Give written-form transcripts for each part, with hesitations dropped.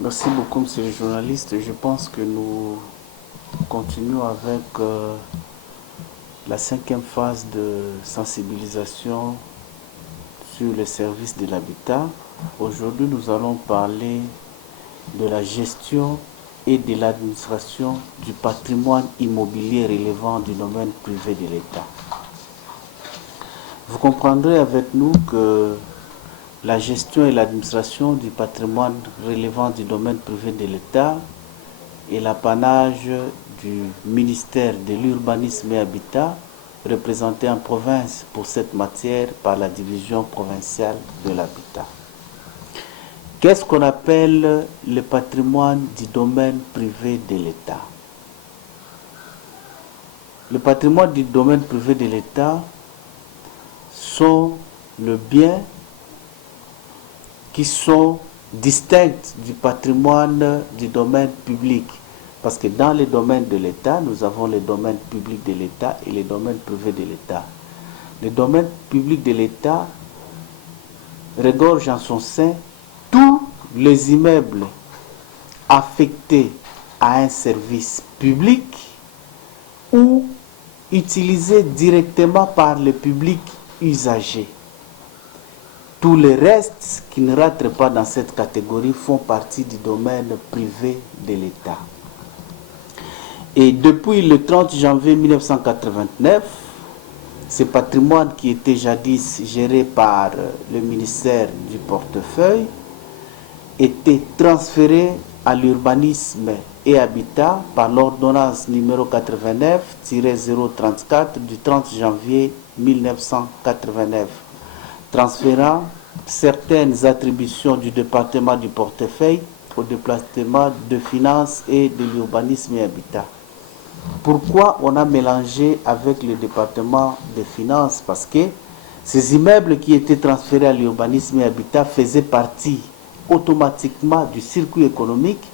Merci beaucoup, monsieur le journaliste. Je pense que nous continuons avec la cinquième phase de sensibilisation sur les services de l'habitat. Aujourd'hui, nous allons parler de la gestion et de l'administration du patrimoine immobilier relevant du domaine privé de l'État. Vous comprendrez avec nous que la gestion et l'administration du patrimoine relevant du domaine privé de l'État est l'apanage du ministère de l'Urbanisme et Habitat, représenté en province pour cette matière par la division provinciale de l'habitat. Qu'est-ce qu'on appelle le patrimoine du domaine privé de l'État? Le patrimoine du domaine privé de l'État sont le bien qui sont distincts du patrimoine du domaine public. Parce que dans les domaines de l'État, nous avons les domaines publics de l'État et les domaines privés de l'État. Le domaine public de l'État regorge en son sein tous les immeubles affectés à un service public ou utilisés directement par le public usager. Tous les restes qui ne rentrent pas dans cette catégorie font partie du domaine privé de l'État. Et depuis le 30 janvier 1989, ce patrimoine qui était jadis géré par le ministère du portefeuille était transféré à l'urbanisme et habitat par l'ordonnance numéro 89-034 du 30 janvier 1989. Transférant certaines attributions du département du portefeuille au département de finances et de l'urbanisme et habitat. Pourquoi on a mélangé avec le département de finances? Parce que ces immeubles qui étaient transférés à l'urbanisme et habitat faisaient partie automatiquement du circuit économique.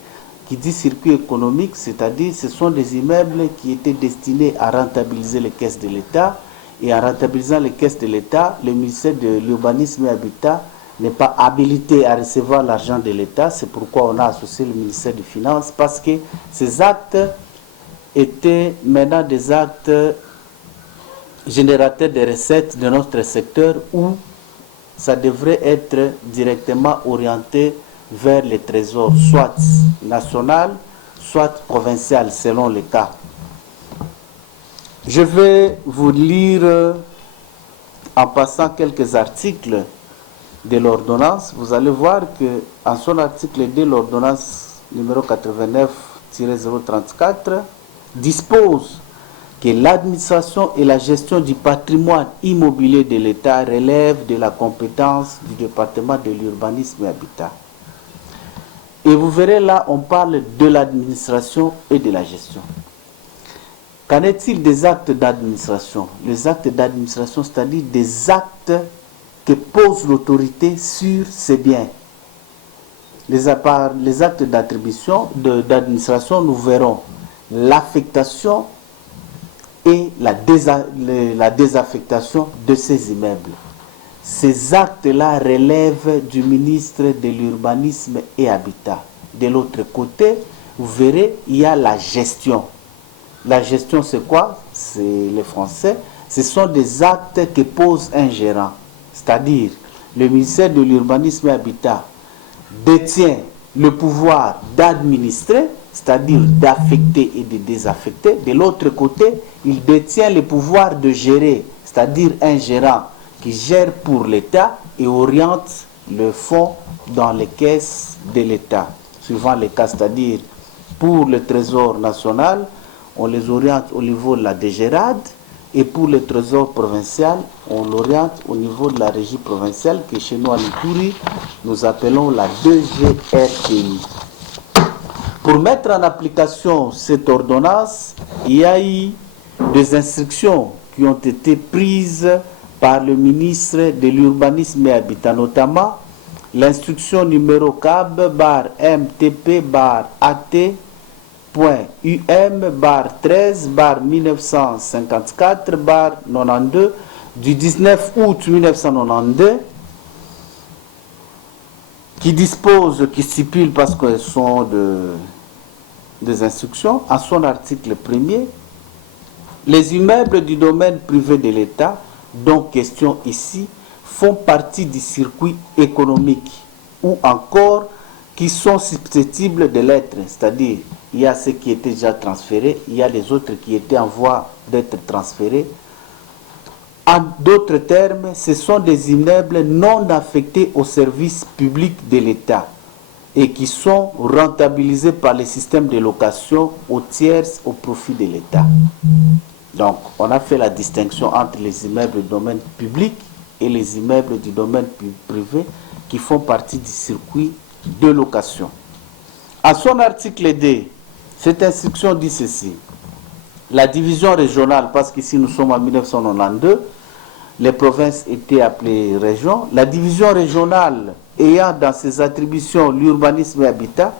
Qui dit circuit économique, c'est-à-dire ce sont des immeubles qui étaient destinés à rentabiliser les caisses de l'État. Et en rentabilisant les caisses de l'État, le ministère de l'Urbanisme et Habitat n'est pas habilité à recevoir l'argent de l'État. C'est pourquoi on a associé le ministère des Finances, parce que ces actes étaient maintenant des actes générateurs de recettes de notre secteur où ça devrait être directement orienté vers les trésors, soit national, soit provincial, selon les cas. Je vais vous lire en passant quelques articles de l'ordonnance. Vous allez voir que en son article 2, l'ordonnance numéro 89-034 dispose que l'administration et la gestion du patrimoine immobilier de l'État relèvent de la compétence du département de l'urbanisme et habitat. Et vous verrez là, on parle de l'administration et de la gestion. Qu'en est-il des actes d'administration? Les actes d'administration, c'est-à-dire des actes que pose l'autorité sur ses biens. Les actes d'attribution, d'administration, nous verrons l'affectation et la désaffectation de ces immeubles. Ces actes-là relèvent du ministre de l'Urbanisme et Habitat. De l'autre côté, vous verrez, il y a la gestion. La gestion, c'est quoi? C'est les Français. Ce sont des actes que pose un gérant. C'est-à-dire, le ministère de l'Urbanisme et Habitat détient le pouvoir d'administrer, c'est-à-dire d'affecter et de désaffecter. De l'autre côté, il détient le pouvoir de gérer, c'est-à-dire un gérant qui gère pour l'État et oriente le fonds dans les caisses de l'État, suivant les cas, c'est-à-dire pour le Trésor national, on les oriente au niveau de la DGRAD, et pour le Trésor provincial, on l'oriente au niveau de la régie provinciale que chez nous à l'Ituri, nous appelons la DGRTI. Pour mettre en application cette ordonnance, il y a eu des instructions qui ont été prises par le ministre de l'Urbanisme et Habitat, notamment l'instruction numéro CAB-MTP-AT.UM-13-1954-92 du 19 août 1992 qui dispose, qui stipule, parce qu'elles sont des instructions, à son article 1er, les immeubles du domaine privé de l'État, dont question ici, font partie du circuit économique ou encore qui sont susceptibles de l'être. C'est-à-dire, il y a ceux qui étaient déjà transférés, il y a les autres qui étaient en voie d'être transférés. En d'autres termes, ce sont des immeubles non affectés au service public de l'État et qui sont rentabilisés par les systèmes de location aux tiers au profit de l'État. Donc, on a fait la distinction entre les immeubles du domaine public et les immeubles du domaine privé qui font partie du circuit de location. À son article D, cette instruction dit ceci. La division régionale, parce qu'ici nous sommes en 1992, les provinces étaient appelées régions. La division régionale ayant dans ses attributions l'urbanisme et l'habitat,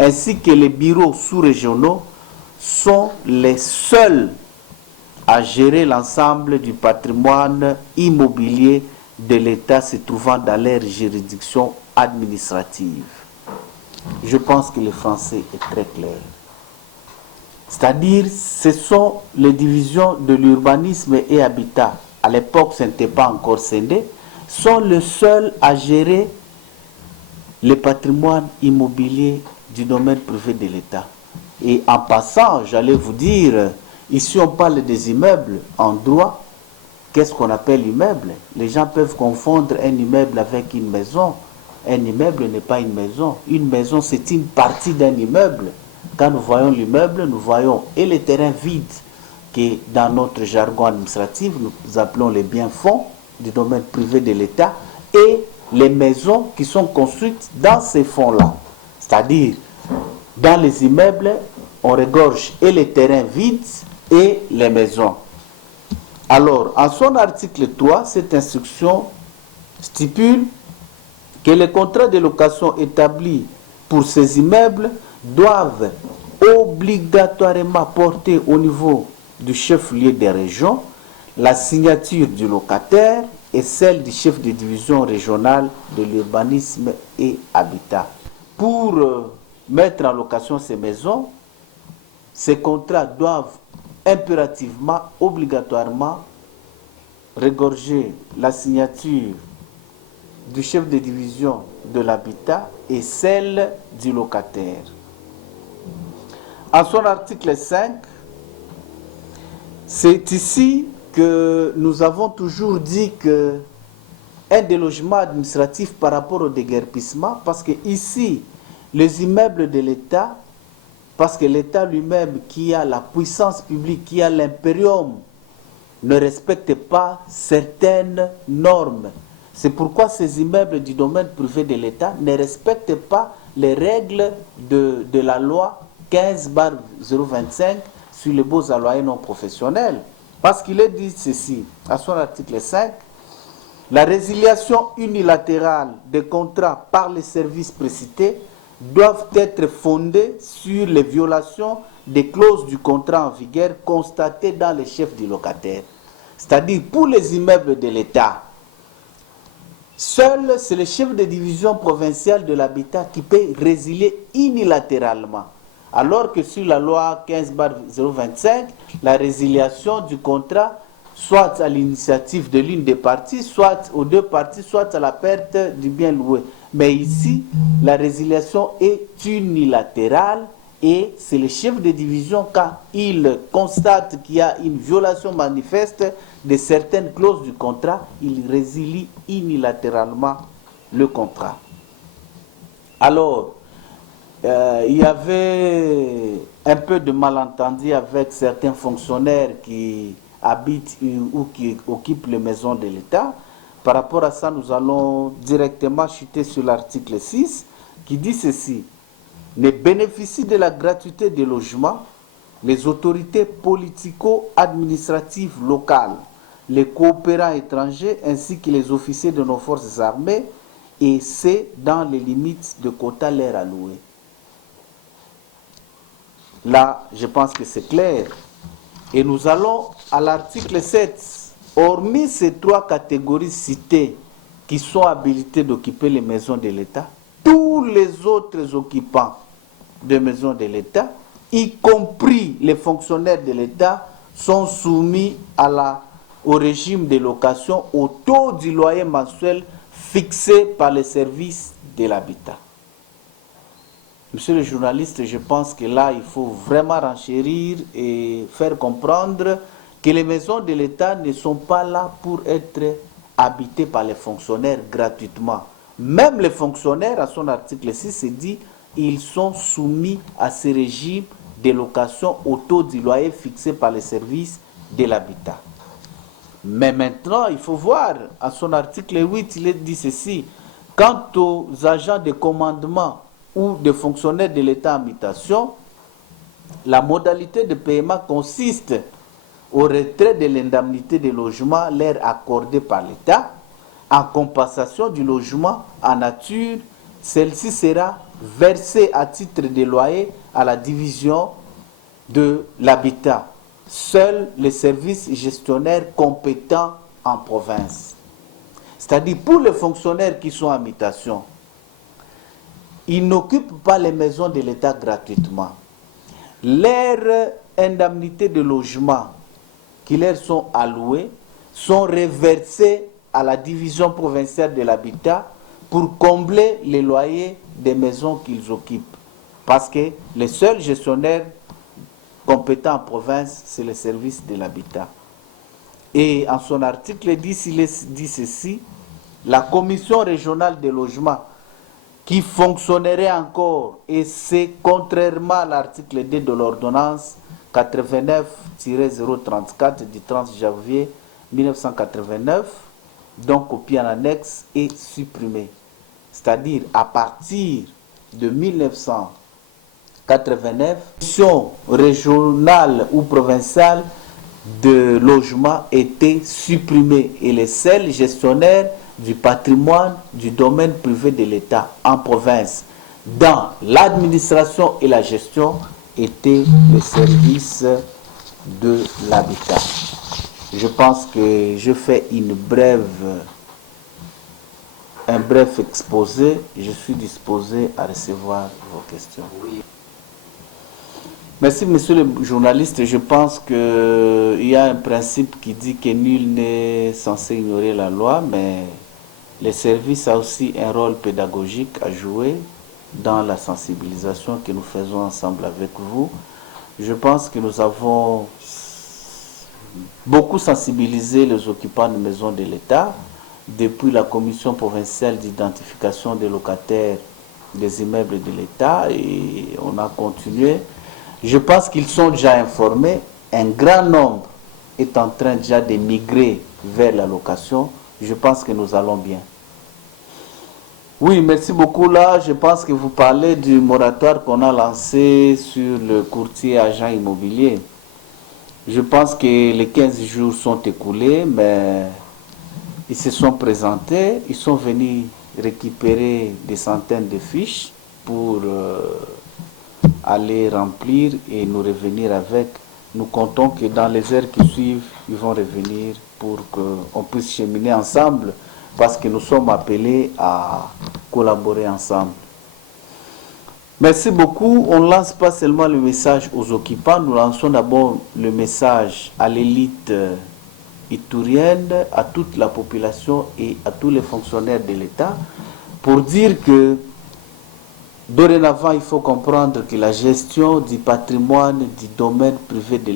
ainsi que les bureaux sous-régionaux, sont les seuls à gérer l'ensemble du patrimoine immobilier de l'État se trouvant dans leur juridiction administrative. Je pense que le français est très clair. C'est-à-dire, ce sont les divisions de l'urbanisme et habitat, à l'époque ce n'était pas encore scindé, sont les seuls à gérer le patrimoine immobilier du domaine privé de l'État. Et en passant, j'allais vous dire, ici on parle des immeubles en droit. Qu'est-ce qu'on appelle immeuble? Les gens peuvent confondre un immeuble avec une maison. Un immeuble n'est pas une maison. Une maison, c'est une partie d'un immeuble. Quand nous voyons l'immeuble, nous voyons et les terrains vides, que dans notre jargon administratif, nous appelons les biens-fonds du domaine privé de l'État, et les maisons qui sont construites dans ces fonds-là. C'est-à-dire, dans les immeubles, on regorge et les terrains vides et les maisons. Alors, en son article 3, cette instruction stipule que les contrats de location établis pour ces immeubles doivent obligatoirement porter au niveau du chef-lieu des régions la signature du locataire et celle du chef de division régionale de l'urbanisme et habitat. Pour mettre en location ces maisons, ces contrats doivent impérativement, obligatoirement, regorger la signature du chef de division de l'habitat et celle du locataire. En son article 5, c'est ici que nous avons toujours dit que un délogement administratif par rapport au déguerpissement, parce que ici, les immeubles de l'État, parce que l'État lui-même qui a la puissance publique, qui a l'impérium, ne respecte pas certaines normes. C'est pourquoi ces immeubles du domaine privé de l'État ne respectent pas les règles de la loi 15/025 sur les baux à loyer non professionnels. Parce qu'il est dit ceci, à son article 5, la résiliation unilatérale des contrats par les services précités doivent être fondées sur les violations des clauses du contrat en vigueur constatées dans les chefs du locataire. C'est-à-dire, pour les immeubles de l'État, seul c'est le chef de division provinciale de l'habitat qui peut résilier unilatéralement. Alors que sur la loi 15/025, la résiliation du contrat, soit à l'initiative de l'une des parties, soit aux deux parties, soit à la perte du bien loué. Mais ici, la résiliation est unilatérale et c'est le chef de division, quand il constate qu'il y a une violation manifeste de certaines clauses du contrat, il résilie unilatéralement le contrat. Alors, il y avait un peu de malentendu avec certains fonctionnaires qui habitent ou qui occupent les maisons de l'État. Par rapport à ça, nous allons directement chuter sur l'article 6 qui dit ceci. Ne bénéficient de la gratuité des logements les autorités politico-administratives locales, les coopérants étrangers ainsi que les officiers de nos forces armées, et c'est dans les limites de quotas leur alloués. Là, je pense que c'est clair. Et nous allons à l'article 7. Hormis ces trois catégories citées qui sont habilitées d'occuper les maisons de l'État, tous les autres occupants de maisons de l'État, y compris les fonctionnaires de l'État, sont soumis au régime de location au taux du loyer mensuel fixé par les services de l'habitat. Monsieur le journaliste, je pense que là, il faut vraiment renchérir et faire comprendre que les maisons de l'État ne sont pas là pour être habitées par les fonctionnaires gratuitement. Même les fonctionnaires, à son article 6, se dit ils sont soumis à ce régime de location au taux du loyer fixé par les services de l'habitat. Mais maintenant, il faut voir, à son article 8, il dit ceci: quant aux agents de commandement ou des fonctionnaires de l'État en mutation, la modalité de paiement consiste au retrait de l'indemnité de logement leur accordée par l'État en compensation du logement en nature. Celle-ci sera versée à titre de loyer à la division de l'habitat. Seuls les services gestionnaires compétents en province. C'est-à-dire pour les fonctionnaires qui sont en mutation, ils n'occupent pas les maisons de l'État gratuitement. Leurs indemnités de logement qui leur sont allouées sont reversées à la division provinciale de l'habitat pour combler les loyers des maisons qu'ils occupent. Parce que les seuls gestionnaires compétents en province, c'est le service de l'habitat. Et en son article 10, il dit ceci: la commission régionale des logements qui fonctionnerait encore, et c'est contrairement à l'article 2 de l'ordonnance 89-034 du 30 janvier 1989, donc copie en annexe, est supprimée. C'est-à-dire à partir de 1989, la commission régionale ou provinciale de logement était supprimée et les seuls gestionnaires du patrimoine du domaine privé de l'État en province dans l'administration et la gestion étaient les services de l'habitat. Je pense que je fais un bref exposé. Je suis disposé à recevoir vos questions. Merci, monsieur le journaliste. Je pense qu'il y a un principe qui dit que nul n'est censé ignorer la loi, mais les services ont aussi un rôle pédagogique à jouer dans la sensibilisation que nous faisons ensemble avec vous. Je pense que nous avons beaucoup sensibilisé les occupants de maisons de l'État depuis la commission provinciale d'identification des locataires des immeubles de l'État et on a continué. Je pense qu'ils sont déjà informés. Un grand nombre est en train déjà de migrer vers la location. Je pense que nous allons bien. Oui, merci beaucoup. Là, je pense que vous parlez du moratoire qu'on a lancé sur le courtier agent immobilier. Je pense que les 15 jours sont écoulés, mais ils se sont présentés. Ils sont venus récupérer des centaines de fiches pour aller remplir et nous revenir avec. Nous comptons que dans les heures qui suivent, ils vont revenir pour qu'on puisse cheminer ensemble parce que nous sommes appelés à collaborer ensemble. Merci beaucoup. On ne lance pas seulement le message aux occupants, nous lançons d'abord le message à l'élite itourienne, à toute la population et à tous les fonctionnaires de l'État pour dire que dorénavant, il faut comprendre que la gestion du patrimoine du domaine privé de